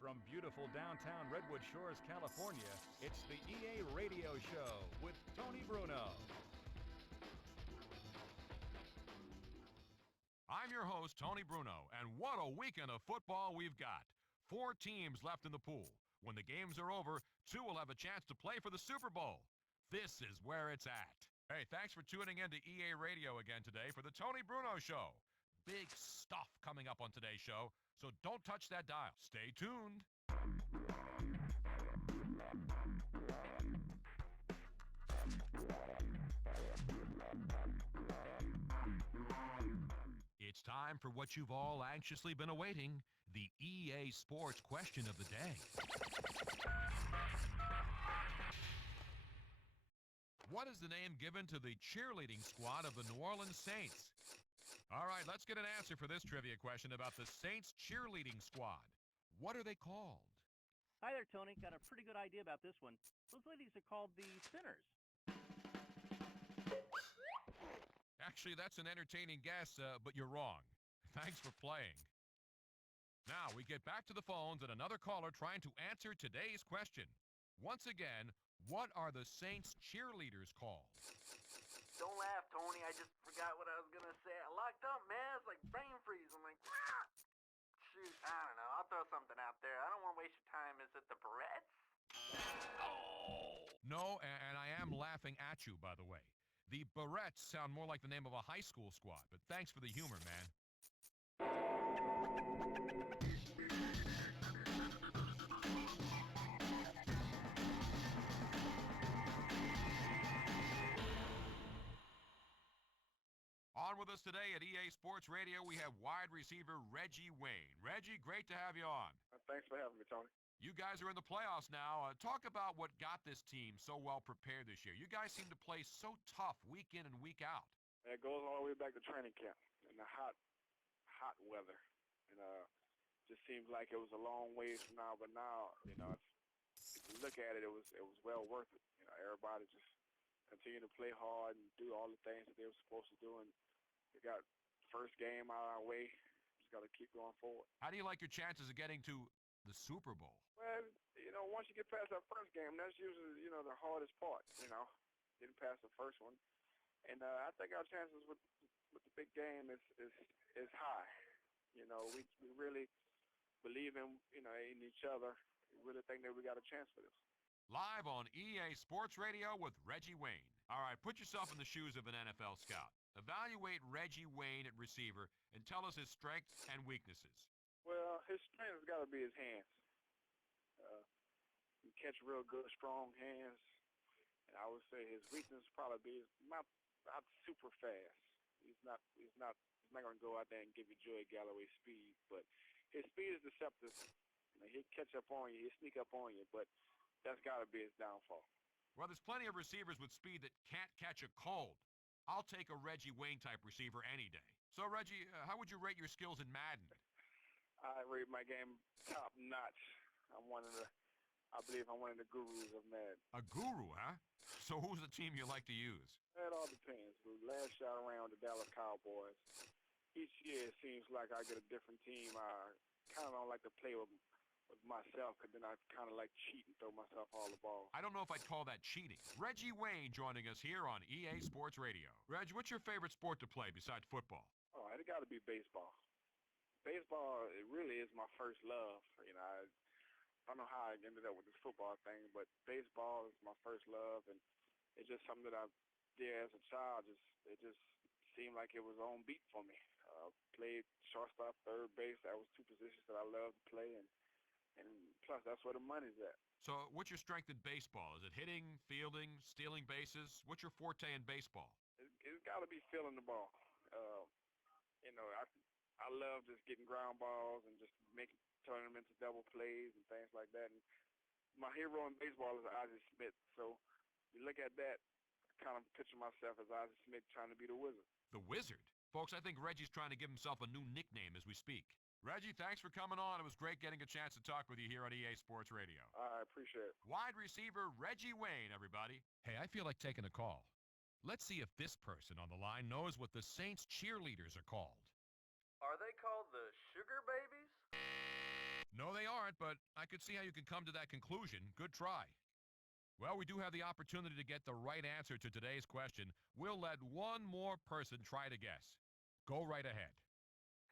From beautiful downtown Redwood Shores, California, it's the EA Radio Show with Tony Bruno. I'm your host, Tony Bruno, and what a weekend of football we've got. 4 teams left in the pool. When the games are over, 2 will have a chance to play for the Super Bowl. This is where it's at. Hey, thanks for tuning in to EA Radio again today for the Tony Bruno Show. Big stuff coming up on today's show, so don't touch that dial. Stay tuned. It's time for what you've all anxiously been awaiting, the EA Sports Question of the Day. What is the name given to the cheerleading squad of the New Orleans Saints? All right, let's get an answer for this trivia question about the Saints cheerleading squad. What are they called? Hi there, Tony. Got a pretty good idea about this one. Those ladies are called the Sinners. Actually, that's an entertaining guess, but you're wrong. Thanks for playing. Now, we get back to the phones and another caller trying to answer today's question. Once again, what are the Saints cheerleaders called? Don't laugh, Tony. I just forgot what I was going to say. I locked up, man. It's like brain freeze. I'm like, ah! Shoot, I don't know. I'll throw something out there. I don't want to waste your time. Is it the Barrettes? Oh! No, and I am laughing at you, by the way. The Barrettes sound more like the name of a high school squad, but thanks for the humor, man. On with us today at EA Sports Radio, we have wide receiver Reggie Wayne. Reggie, great to have you on. Thanks for having me, Tony. You guys are in the playoffs now. Talk about what got this team so well prepared this year. You guys seem to play so tough week in and week out. It goes all the way back to training camp in the hot weather. And just seems like it was a long ways from now, but now, if you look at it, it was well worth it. Everybody just continued to play hard and do all the things that they were supposed to do, and we got first game out of our way. Just got to keep going forward. How do you like your chances of getting to the Super Bowl? Well, once you get past that first game, that's usually, the hardest part, getting past the first one. And I think our chances with the big game is high. We really believe in each other. We really think that we got a chance for this. Live on EA Sports Radio with Reggie Wayne. All right, put yourself in the shoes of an NFL scout. Evaluate Reggie Wayne at receiver and tell us his strengths and weaknesses. Well, his strength has got to be his hands. He catch real good, strong hands. And I would say his weakness probably be he's not super fast. He's not going to go out there and give you Joey Galloway speed, but his speed is deceptive. He'll catch up on you, he'll sneak up on you, but that's got to be his downfall. Well, there's plenty of receivers with speed that can't catch a cold. I'll take a Reggie Wayne-type receiver any day. So, Reggie, how would you rate your skills in Madden? I rate my game top-notch. I believe I'm one of the gurus of Madden. A guru, huh? So who's the team you like to use? It all depends. The last shot around the Dallas Cowboys, each year it seems like I get a different team. I kind of don't like to play with myself, because then I kind of like cheat and throw myself all the balls. I don't know if I'd call that cheating. Reggie Wayne joining us here on EA Sports Radio. Reg, what's your favorite sport to play besides football? Oh, it got to be baseball. Baseball, it really is my first love. I don't know how I ended up with this football thing, but baseball is my first love, and it's just something that I did as a child. It just seemed like it was on beat for me. Played shortstop, third base. That was 2 positions that I loved to play, and plus, that's where the money's at. So what's your strength in baseball? Is it hitting, fielding, stealing bases? What's your forte in baseball? It's got to be fielding the ball. I love just getting ground balls and just turning them into double plays and things like that. And my hero in baseball is Ozzie Smith. So you look at that, I kind of picture myself as Ozzie Smith trying to be the Wizard. The Wizard? Folks, I think Reggie's trying to give himself a new nickname as we speak. Reggie, thanks for coming on. It was great getting a chance to talk with you here on EA Sports Radio. I appreciate it. Wide receiver Reggie Wayne, everybody. Hey, I feel like taking a call. Let's see if this person on the line knows what the Saints cheerleaders are called. Are they called the Sugar Babies? No, they aren't. smart, but I could see how you can come to that conclusion. Good try. Well, we do have the opportunity to get the right answer to today's question. We'll let one more person try to guess. Go right ahead.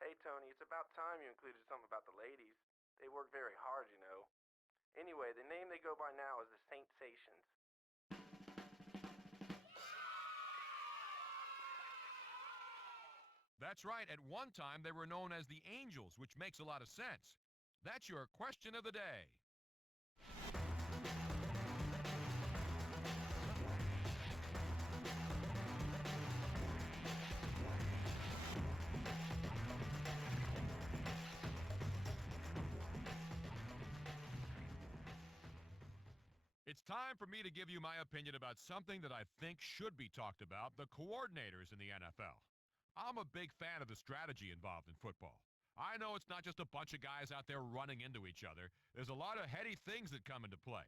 Hey, Tony, it's about time you included something about the ladies. They work very hard, you know. Anyway, the name they go by now is the Saint-Sations. That's right. At one time, they were known as the Angels, which makes a lot of sense. That's your question of the day. It's time for me to give you my opinion about something that I think should be talked about, the coordinators in the NFL. I'm a big fan of the strategy involved in football. I know it's not just a bunch of guys out there running into each other. There's a lot of heady things that come into play.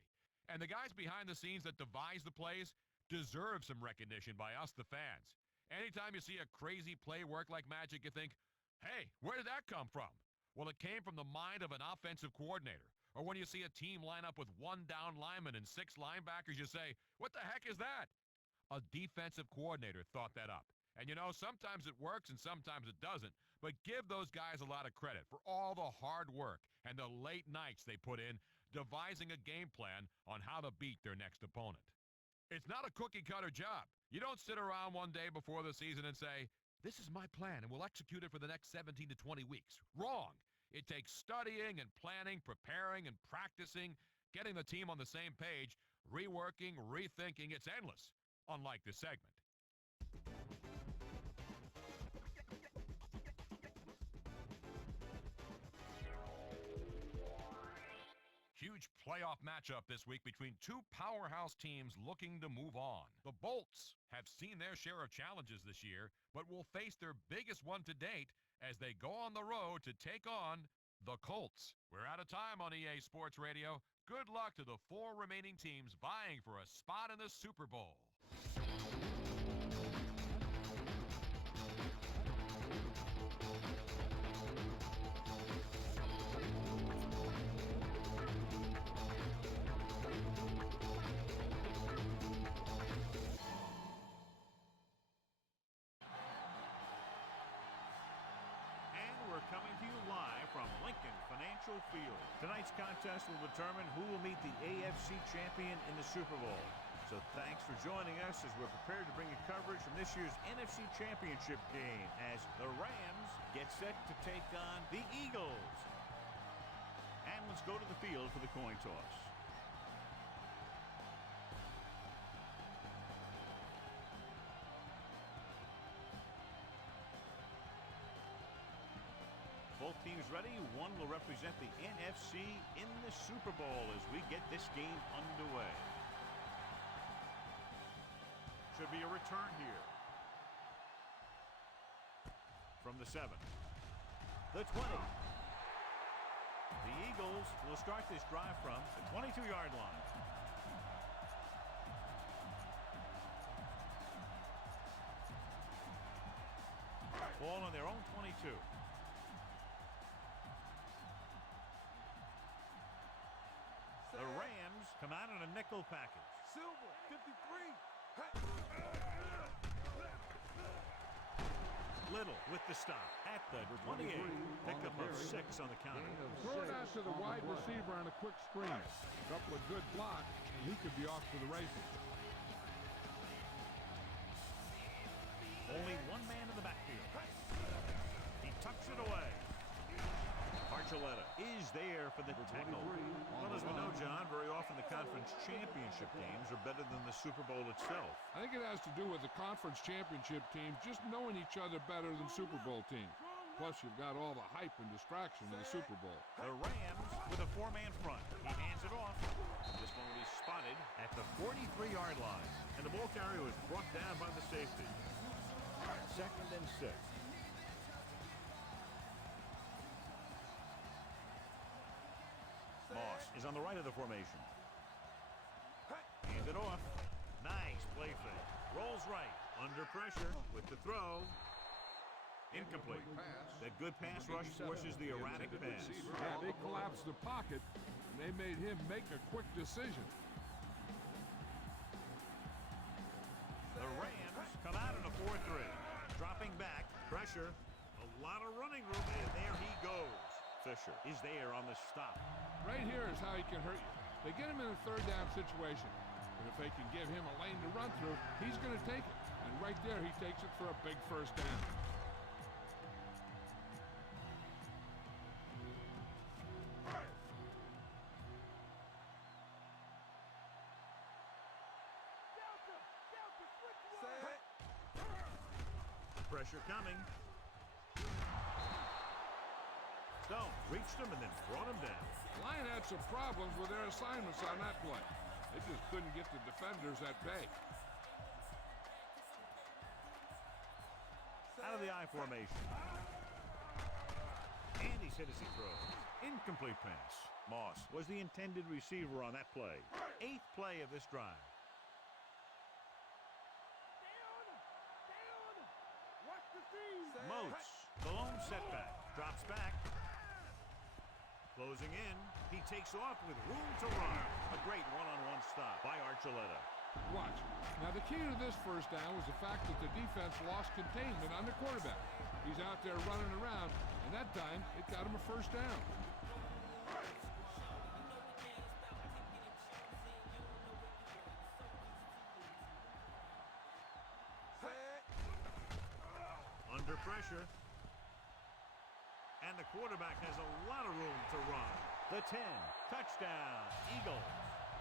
And the guys behind the scenes that devise the plays deserve some recognition by us, the fans. Anytime you see a crazy play work like magic, you think, hey, where did that come from? Well, it came from the mind of an offensive coordinator. Or when you see a team line up with one down lineman and 6 linebackers, you say, what the heck is that? A defensive coordinator thought that up. And you know, sometimes it works and sometimes it doesn't. But give those guys a lot of credit for all the hard work and the late nights they put in devising a game plan on how to beat their next opponent. It's not a cookie-cutter job. You don't sit around one day before the season and say, this is my plan and we'll execute it for the next 17 to 20 weeks. Wrong. It takes studying and planning, preparing and practicing, getting the team on the same page, reworking, rethinking. It's endless, unlike this segment. Huge playoff matchup this week between two powerhouse teams looking to move on. The Bolts have seen their share of challenges this year, but will face their biggest one to date as they go on the road to take on the Colts. We're out of time on EA Sports Radio. Good luck to the 4 remaining teams vying for a spot in the Super Bowl. Coming to you live from Lincoln Financial Field. Tonight's contest will determine who will meet the AFC champion in the Super Bowl. So thanks for joining us as we're prepared to bring you coverage from this year's NFC Championship game as the Rams get set to take on the Eagles. And let's go to the field for the coin toss. Both teams ready. One will represent the NFC in the Super Bowl as we get this game underway. Should be a return here. From the 7. The 20. The Eagles will start this drive from the 22-yard line. Ball on their own 22. The Rams come out in a nickel package. Silver, 53. Little with the stop at the 28. Pickup of 6 on the counter. Throw it out to the wide receiver on a quick screen. A couple of good blocks, and he could be off to the races. Only one man in the backfield. He tucks it away. Archuleta is there for the tackle. Well, as we know, John, very often the conference championship games are better than the Super Bowl itself. I think it has to do with the conference championship teams just knowing each other better than Super Bowl teams. Plus, you've got all the hype and distraction of the Super Bowl. The Rams with a 4-man front. He hands it off. This one will be spotted at the 43-yard line. And the ball carrier was brought down by the safety. 2nd and 6. Moss is on the right of the formation. Hand it off. Nice play fake. Rolls right. Under pressure with the throw. Incomplete. That good pass rush forces the erratic pass. Yeah, they collapsed the pocket, and they made him make a quick decision. The Rams come out in a 4-3. Dropping back, pressure, a lot of running room, and there he goes. Fisher is there on the stop. Right here is how he can hurt you. They get him in a third down situation, but if they can give him a lane to run through, he's going to take it. And right there, he takes it for a big first down. Pressure coming. Stone reached him and then brought him down. Line had some problems with their assignments on that play. They just couldn't get the defenders at bay. Out of the I formation. And he's hit as he throws. Incomplete pass. Moss was the intended receiver on that play. 8th play of this drive. Moats, the lone setback, drops back. Closing in, he takes off with room to run. A great one-on-one stop by Archuleta. Watch. Now, the key to this first down was the fact that the defense lost containment on the quarterback. He's out there running around, and that time, it got him a first down. Under pressure. And the quarterback has a lot of room to run. The 10, touchdown, Eagles.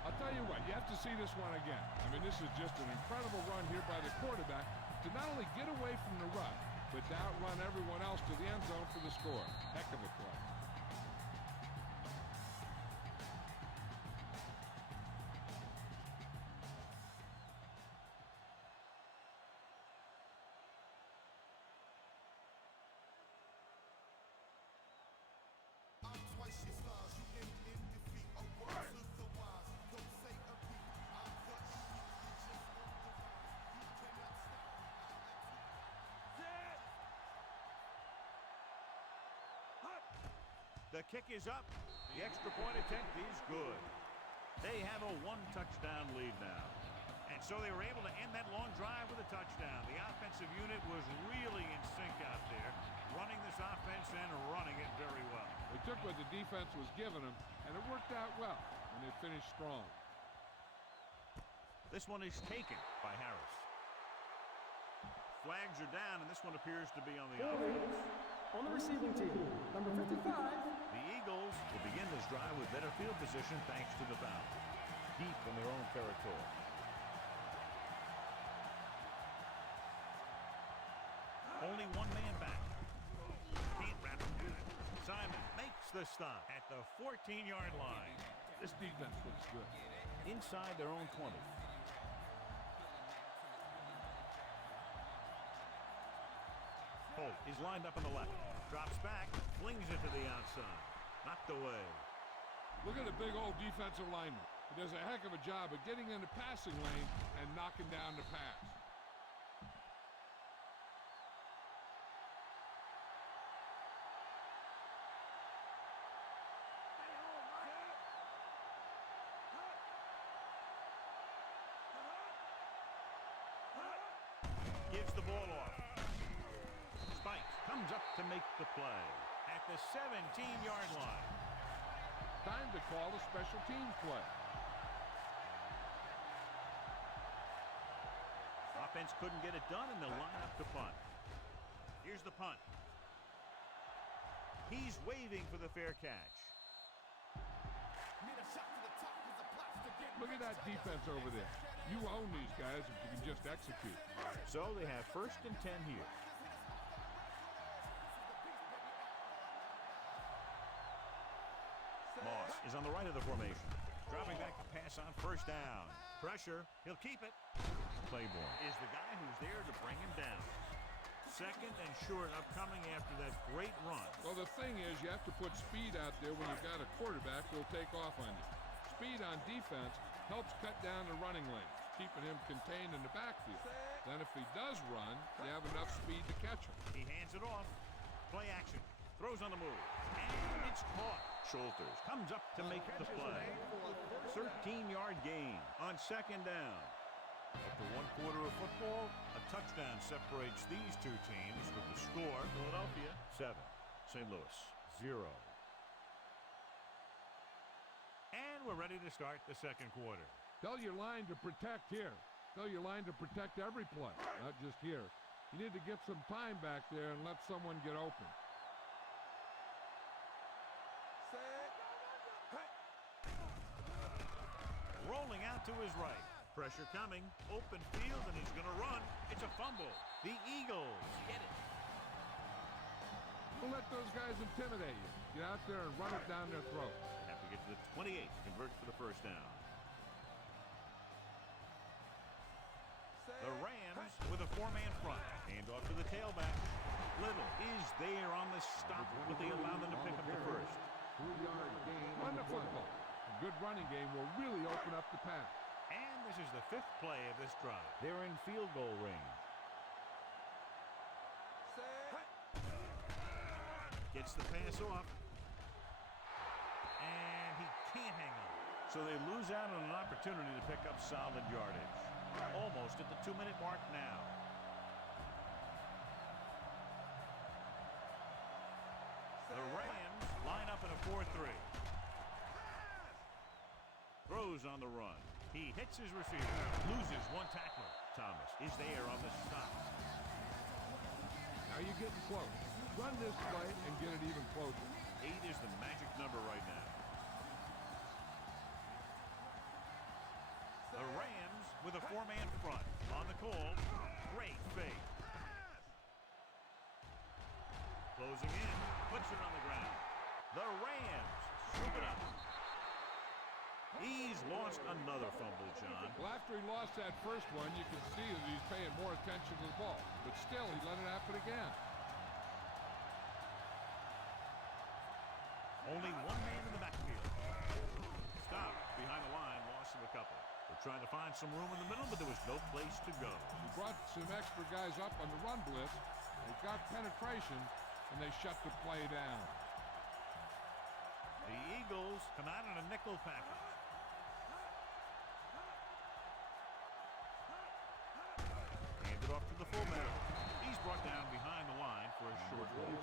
I'll tell you what, you have to see this one again. I mean, this is just an incredible run here by the quarterback to not only get away from the rush, but to outrun everyone else to the end zone for the score. Heck of a play. The kick is up. The extra point attempt is good. They have a 1-touchdown lead now. And so they were able to end that long drive with a touchdown. The offensive unit was really in sync out there, running this offense and running it very well. They took what the defense was giving them, and it worked out well, and they finished strong. This one is taken by Harris. Flags are down, and this one appears to be on the offense. On the receiving team, number 55. The Eagles will begin this drive with better field position thanks to the foul. Deep in their own territory. Only one man back. Can't wrap him good. Simon makes the stop at the 14-yard line. This defense looks good. Inside their own 20. Holt is lined up on the left. Drops back, flings it to the outside. Knocked away. Look at the big old defensive lineman. He does a heck of a job of getting in the passing lane and knocking down the pass. Gives the ball off. Spikes comes up to make the play at the 17-yard line. Time to call a special teams play. Offense couldn't get it done, and they'll line up to punt. Here's the punt. He's waving for the fair catch. Look at that defense over there. You own these guys if you can just execute. So they have 1st and 10 here. Moss is on the right of the formation. Dropping back to pass on 1st down. Pressure. He'll keep it. Claiborne is the guy who's there to bring him down. 2nd and short upcoming after that great run. Well, the thing is, you have to put speed out there when you've got a quarterback who'll take off on you. Speed on defense helps cut down the running lane. keeping him contained in the backfield. Then if he does run, you have enough speed to catch him. He hands it off. Play action. Throws on the move. And it's caught. Schulters comes up to make the play. 13-yard gain on second down. After one quarter of football, a touchdown separates these two teams with the score. Philadelphia 7, St. Louis 0. And we're ready to start the second quarter. Tell your line to protect here. Tell your line to protect every play, not just here. You need to get some time back there and let someone get open. Rolling out to his right. Pressure coming. Open field, and he's going to run. It's a fumble. The Eagles get it. Don't let those guys intimidate you. Get out there and run it down their throat. Have to get to the 28 to convert for the first down. The Rams with a four-man front. Hand off to the tailback. Little is there on the stop, but they allow them to pick up the first. 3-yard gain. Run the football. A good running game will really open up the pass. And this is the fifth play of this drive. They're in field goal range. Gets the pass off. And he can't hang on. So they lose out on an opportunity to pick up solid yardage. Almost at the 2-minute mark now. The Rams line up in a 4-3. Throws on the run. He hits his receiver. Loses one tackler. Thomas is there on the stop. Now you're getting close. Run this play and get it even closer. 8 is the magic number right now. The Rams with a four-man front. On the call. Great fake. Closing in. Puts it on the ground. The Rams scoop it up. He's lost another fumble, John. Well, after he lost that first one, you can see that he's paying more attention to the ball. But still, he let it happen again. Only one man in the backfield. Stop behind the line, loss of a couple. They're trying to find some room in the middle, but there was no place to go. He brought some extra guys up on the run blitz. They got penetration, and they shut the play down. The Eagles come out in a nickel package. Hand it off to the fullback. He's brought down behind the line for a short loss.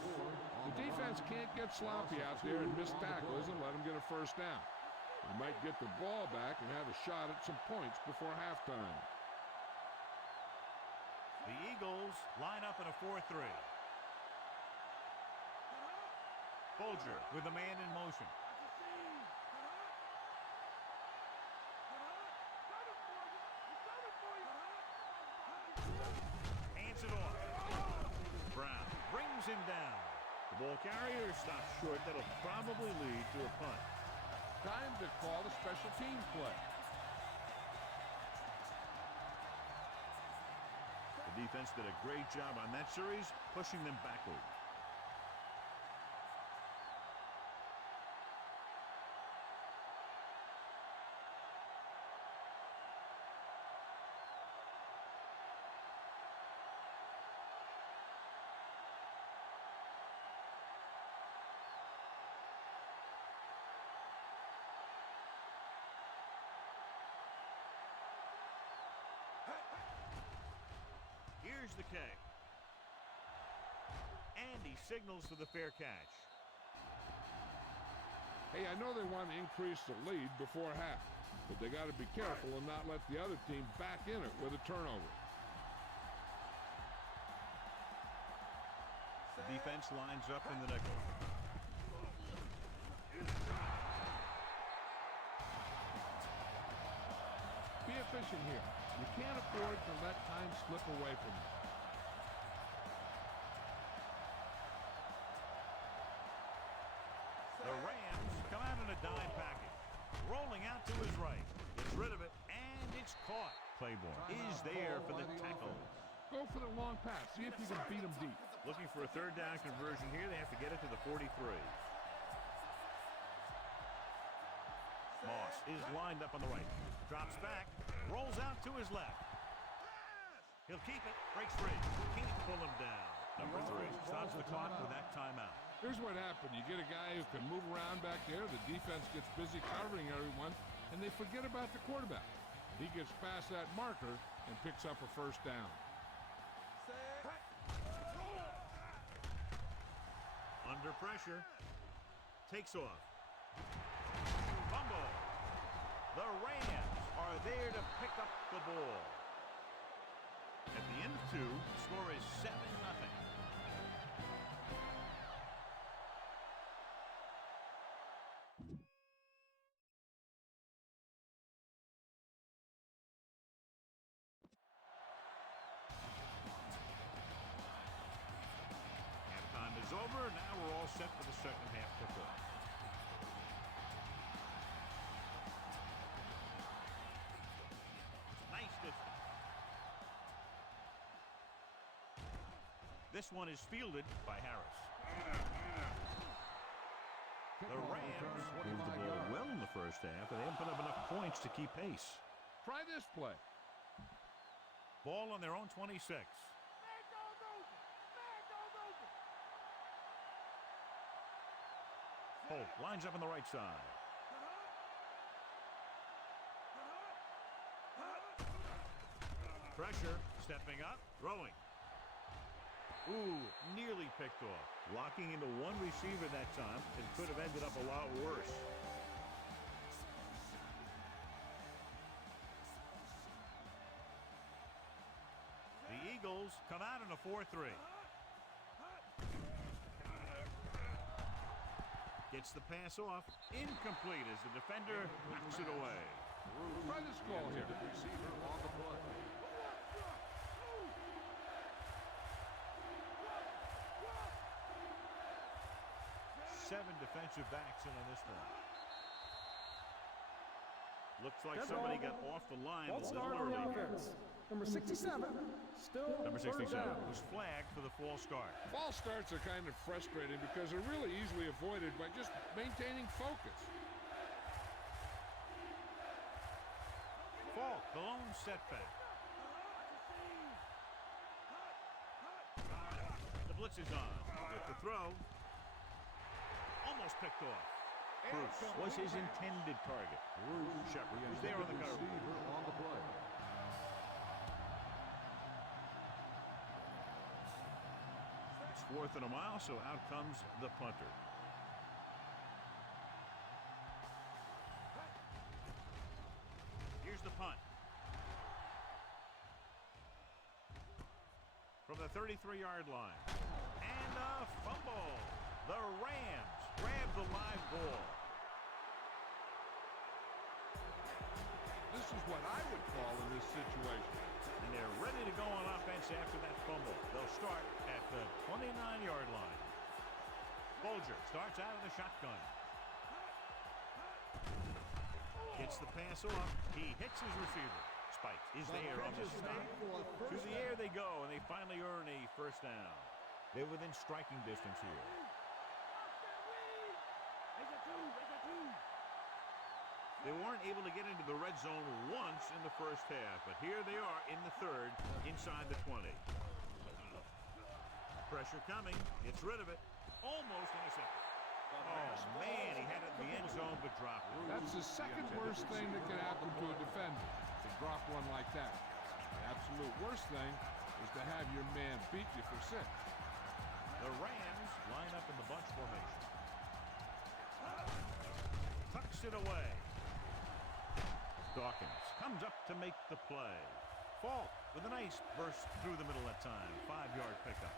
The defense can't get sloppy out there and miss tackles and let them get a first down. They might get the ball back and have a shot at some points before halftime. The Eagles line up in a 4-3. Folger with a man in motion. Hands it off. Brown brings him down. The ball carrier stops short. That'll probably lead to a punt. Time to call the special team play. The defense did a great job on that series, pushing them backward. Here's the kick. And he signals for the fair catch. Hey, I know they want to increase the lead before half, but they got to be careful and not let the other team back in it with a turnover. The defense lines up in the nickel. Be efficient here. You can't afford to let time slip away from you. The Rams come out in a dime package. Rolling out to his right. Gets rid of it, and it's caught. Claiborne is there for the tackle. Go for the long pass. See if you can beat them deep. Looking for a third down conversion here. They have to get it to the 43. Moss is lined up on the right. Drops back, rolls out to his left. He'll keep it, breaks free. Can't pull him down. Number 3 stops the clock with that timeout. Here's what happened. You get a guy who can move around back there. The defense gets busy covering everyone, and they forget about the quarterback. He gets past that marker and picks up a first down. Under pressure. Takes off. Fumble. The Rams are there to pick up the ball. At the end of 2, the score is 7-0. Halftime is over. Now we're all set for the second half kickoff. Nice distance. This one is fielded by Harris. The Rams moved the ball well in the first half, but they haven't put up enough points to keep pace. Try this play. Ball on their own 26. Holt lines up on the right side. Pressure, stepping up, throwing. Ooh, nearly picked off. Locking into one receiver that time. It could have ended up a lot worse. The Eagles come out in a 4-3. Gets the pass off. Incomplete as the defender knocks it away. Try this call here. Receiver on the play. Seven defensive backs in on this one. Looks like somebody got off the line a False little start on the early. offense. Number 67, still Number 67 third down. was flagged for the false start. False starts are kind of frustrating because they're really easily avoided by just maintaining focus. Falk, the lone setback. The blitz is on. With the throw. Almost picked off. Bruce was his intended target. Shepard was there on the cover. Receiver on the play. It's 4th and a mile, so out comes the punter. Here's the punt. From the 33-yard line. And a fumble. The Rams grab the live ball. This is what I would call in this situation. And they're ready to go on offense after that fumble. They'll start at the 29-yard line. Bolger starts out of the shotgun. Gets the pass off. He hits his receiver. Spikes is there on the stop. To the air they go, and they finally earn a first down. They're within striking distance here. They weren't able to get into the red zone once in the first half, but here they are in the third, inside the 20. Pressure coming, gets rid of it, almost intercepted. Oh, man, he had it in the end zone, but dropped it. That's the second worst thing that can happen to a defender, to drop one like that. The absolute worst thing is to have your man beat you for 6. The Rams line up in the bunch formation. Tucks it away. Dawkins comes up to make the play. Falk with a nice burst through the middle that time. 5-yard pickup.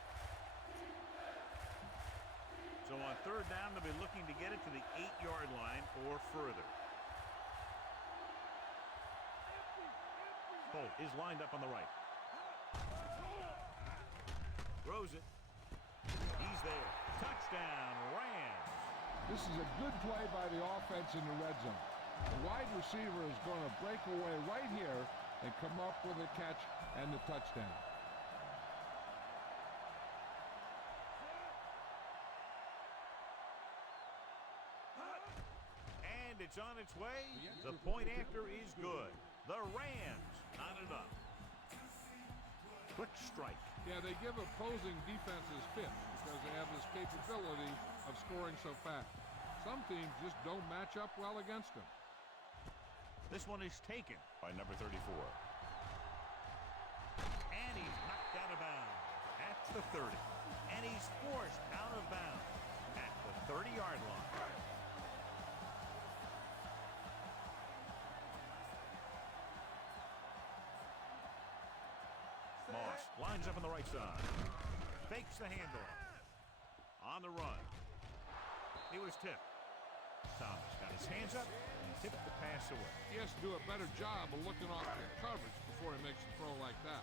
So on third down, they'll be looking to get it to the 8-yard line or further. Holt is lined up on the right. Throws it. He's there. Touchdown, Rams. This is a good play by the offense in the red zone. The wide receiver is going to break away right here and come up with a catch and the touchdown. And it's on its way. The point after is good. The Rams knot it up. Quick strike. Yeah, they give opposing defenses fits because they have this capability of scoring so fast. Some teams just don't match up well against them. This one is taken by number 34. And he's knocked out of bounds at the 30. And he's forced out of bounds at the 30-yard line. Moss lines up on the right side. Fakes the handoff. On the run. He was tipped. Thomas got his hands up and tipped the pass away. He has to do a better job of looking off the coverage before he makes a throw like that.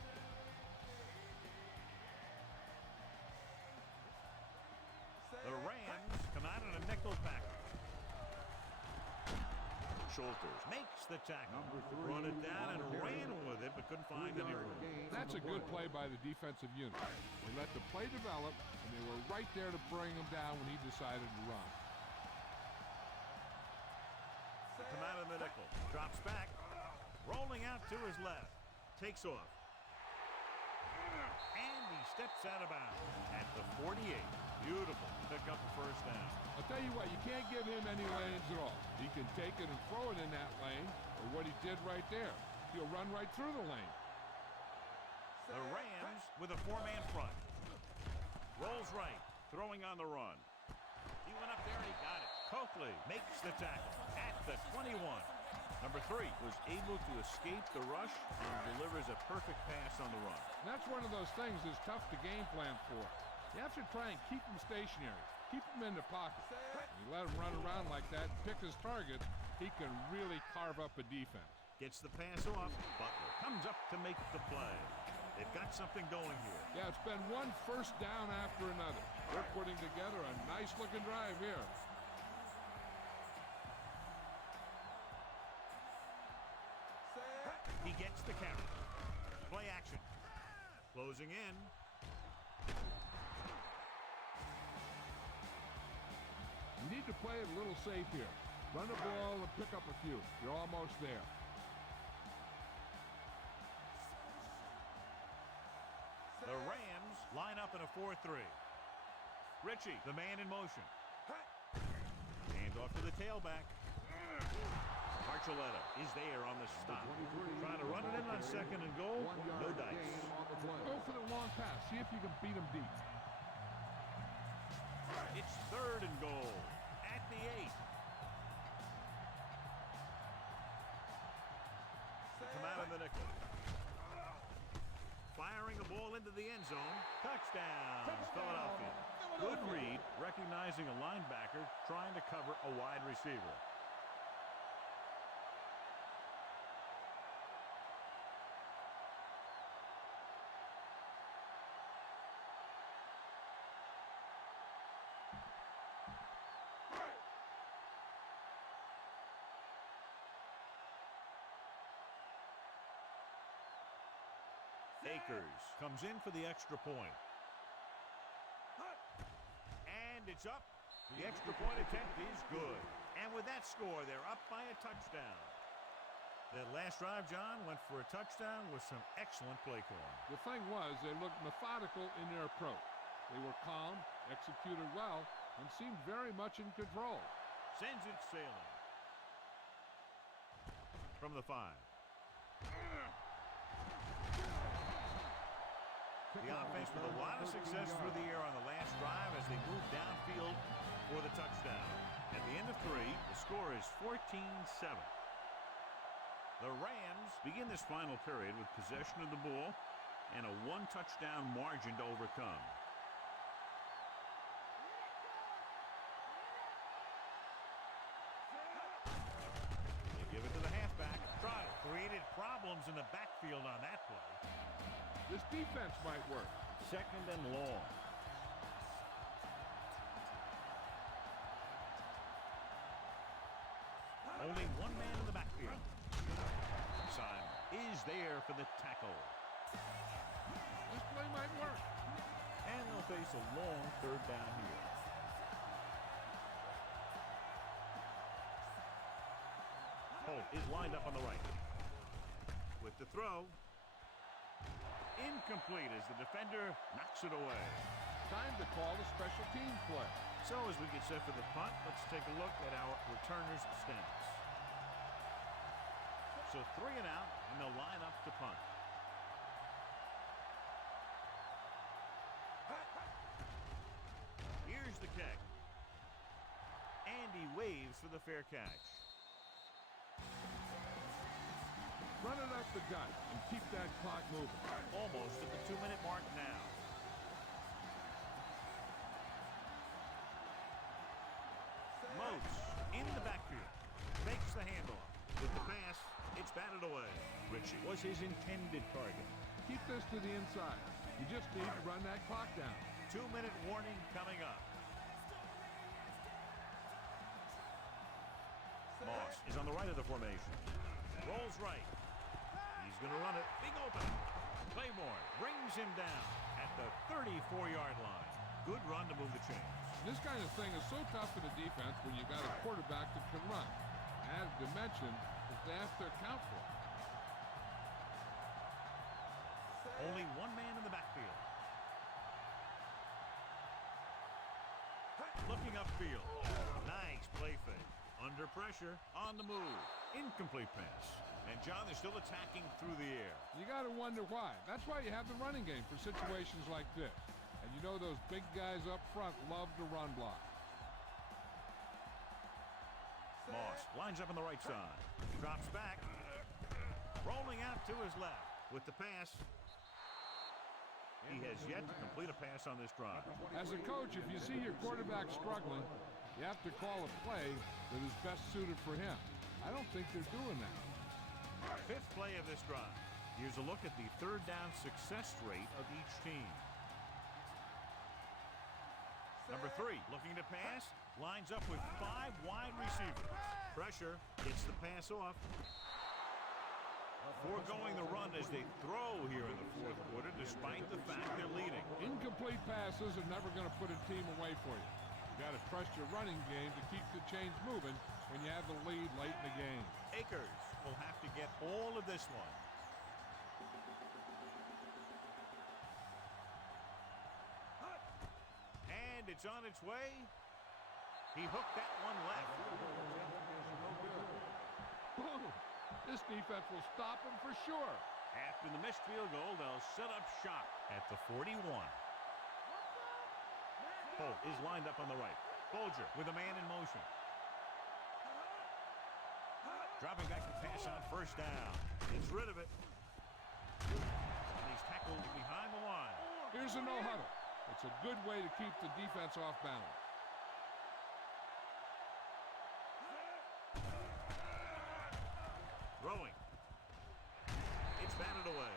The Rams come out in a nickel package. Schulters makes the tackle. Run it down and ran with it, but couldn't find any room. That's a good play by the defensive unit. They let the play develop, and they were right there to bring him down when he decided to run. Come out of the nickel. Drops back. Rolling out to his left. Takes off. And he steps out of bounds at the 48. Beautiful. Pick up the first down. I'll tell you what, you can't give him any lanes at all. He can take it and throw it in that lane, or what he did right there. He'll run right through the lane. The Rams with a four-man front. Rolls right. Throwing on the run. He went up there and he got it. Coakley makes the tackle at the 21. Number 3 was able to escape the rush and delivers a perfect pass on the run. And that's one of those things that's tough to game plan for. You have to try and keep him stationary, keep him in the pocket. When you let him run around like that and pick his targets, he can really carve up a defense. Gets the pass off. Butler comes up to make the play. They've got something going here. Yeah, it's been one first down after another. They're putting together a nice-looking drive here. He gets the carry. Play action. Closing in. You need to play it a little safe here. Run the ball and pick up a few. You're almost there. The Rams line up in a 4-3. Ritchie, the man in motion. Hand off to the tailback. Archuleta is there on the stop. Trying to run it in on second and goal. No dice. Go for the long pass. See if you can beat him deep. It's third and goal at the 8. Come out of the nickel. Firing the ball into the end zone. Touchdown, Philadelphia. Good read, recognizing a linebacker trying to cover a wide receiver. Akers comes in for the extra point. And it's up. The extra point attempt is good. And with that score, they're up by a touchdown. That last drive, John, went for a touchdown with some excellent play calling. The thing was, they looked methodical in their approach. They were calm, executed well, and seemed very much in control. Sends it sailing. From the 5. The offense with a lot of success through the air on the last drive as they move downfield for the touchdown. At the end of 3, the score is 14-7. The Rams begin this final period with possession of the ball and a 1-touchdown margin to overcome. They give it to the halfback. Trotter created problems in the backfield on that play. This defense might work. Second and long. Only one man in the backfield. Simon is there for the tackle. This play might work. And they'll face a long third down here. is lined up on the right. With the throw. Incomplete as the defender knocks it away. Time to call a special teams play. So as we get set for the punt, let's take a look at our returner's stance. So 3 and out, and they'll line up to punt. Here's the kick. And he waves for the fair catch. Run it up the gut and keep that clock moving. Almost at the 2-minute mark now. Moats in the backfield. Fakes the handoff. With the pass, it's batted away. Ritchie was his intended target. Keep this to the inside. You just need to run that clock down. 2-minute warning coming up. Moss is on the right of the formation. Rolls right. He's going to run it. Big open. Claymore brings him down at the 34-yard line. Good run to move the chains. This kind of thing is so tough in the defense when you've got a quarterback that can run. Added dimension is they have to account for it. Only one man in the backfield. Looking upfield. Nice play fake. Under pressure, on the move. Incomplete pass. And John, they're still attacking through the air. You got to wonder why. That's why you have the running game for situations like this. And you know those big guys up front love to run block. Moss lines up on the right side. Drops back. Rolling out to his left. With the pass. He has yet to complete a pass on this drive. As a coach, if you see your quarterback struggling, you have to call a play that is best suited for him. I don't think they're doing that. 5th play of this drive. Here's a look at the 3rd down success rate of each team. Number 3, looking to pass, lines up with 5 wide receivers. Pressure, gets the pass off. Foregoing the run as they throw here in the 4th quarter, despite the fact they're leading. Incomplete passes are never going to put a team away for you. You got to trust your running game to keep the chains moving when you have the lead late in the game. Akers will have to get all of this one. And it's on its way. He hooked that one left. This defense will stop him for sure. After the missed field goal, they'll set up shop at the 41. Holt is lined up on the right. Folger with a man in motion. Dropping back to pass on 1st down. Gets rid of it. And he's tackled behind the line. Here's a no-huddle. It's a good way to keep the defense off balance. Throwing. It's batted away.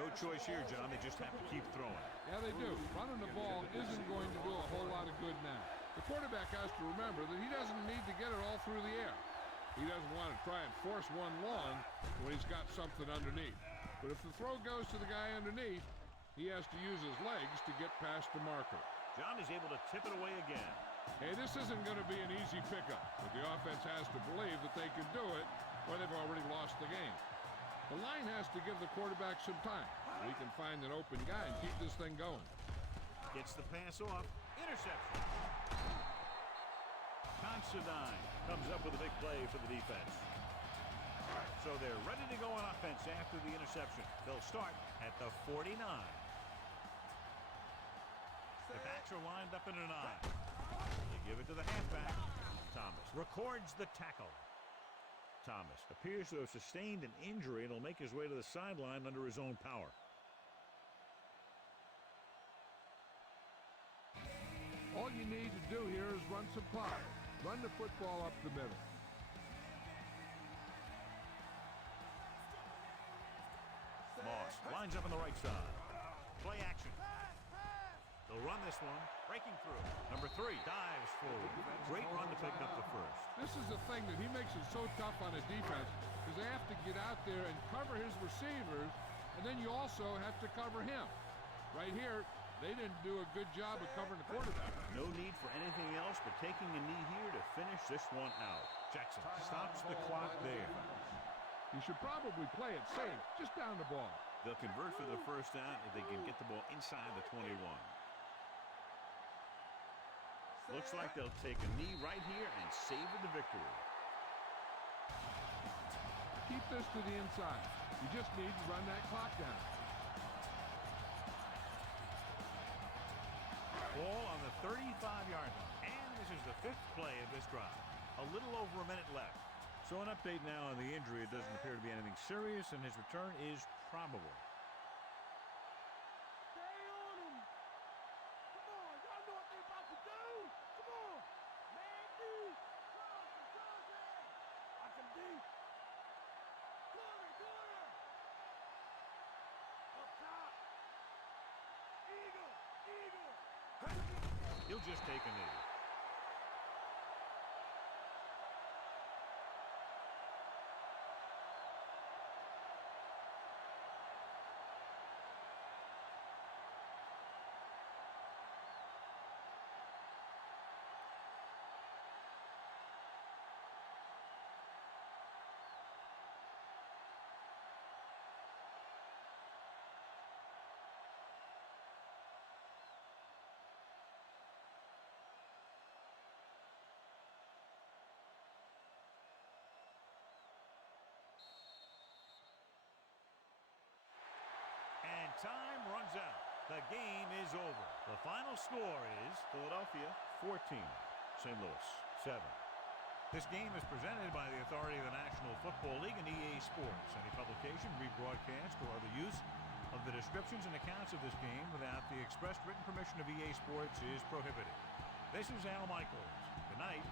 No choice here, John. They just have to keep throwing. Yeah, they do. Running the ball isn't going to do a whole lot of good now. The quarterback has to remember that he doesn't need to get it all through the air. He doesn't want to try and force one long when he's got something underneath. But if the throw goes to the guy underneath, he has to use his legs to get past the marker. John is able to tip it away again. Hey, this isn't going to be an easy pickup, but the offense has to believe that they can do it or they've already lost the game. The line has to give the quarterback some time so he can find an open guy and keep this thing going. Gets the pass off. Interception. Considine comes up with a big play for the defense. So they're ready to go on offense after the interception. They'll start at the 49. The backs are lined up in an eye. They give it to the halfback. Thomas records the tackle. Thomas appears to have sustained an injury and will make his way to the sideline under his own power. All you need to do here is run some clock. Run the football up the middle. Moss lines up on the right side. Play action. They'll run this one. Breaking through. Number 3 dives forward. Great run to pick up the first. This is the thing that he makes it so tough on the defense because they have to get out there and cover his receivers, and then you also have to cover him. Right here, They didn't do a good job of covering the quarterback. No need for anything else but taking a knee here to finish this one out. Jackson stops the clock there. You should probably play it safe. Just down the ball. They'll convert for the first down if they can get the ball inside the 21. Looks like they'll take a knee right here and savor the victory. Keep this to the inside. You just need to run that clock down. Ball on the 35-yard line. And this is the 5th play of this drive. A little over a minute left. So an update now on the injury. It doesn't appear to be anything serious, and his return is probable. Stay on him. Come on, y'all know what they about to do. Come on. Man, deep. Watch him deep. Corner. Up top. Eagle. He'll just take a knee. And time runs out. The game is over. The final score is Philadelphia 14, St. Louis 7. This game is presented by the authority of the National Football League and EA Sports. Any publication, rebroadcast, or other use of the descriptions and accounts of this game without the express written permission of EA Sports is prohibited. This is Al Michaels. Good night.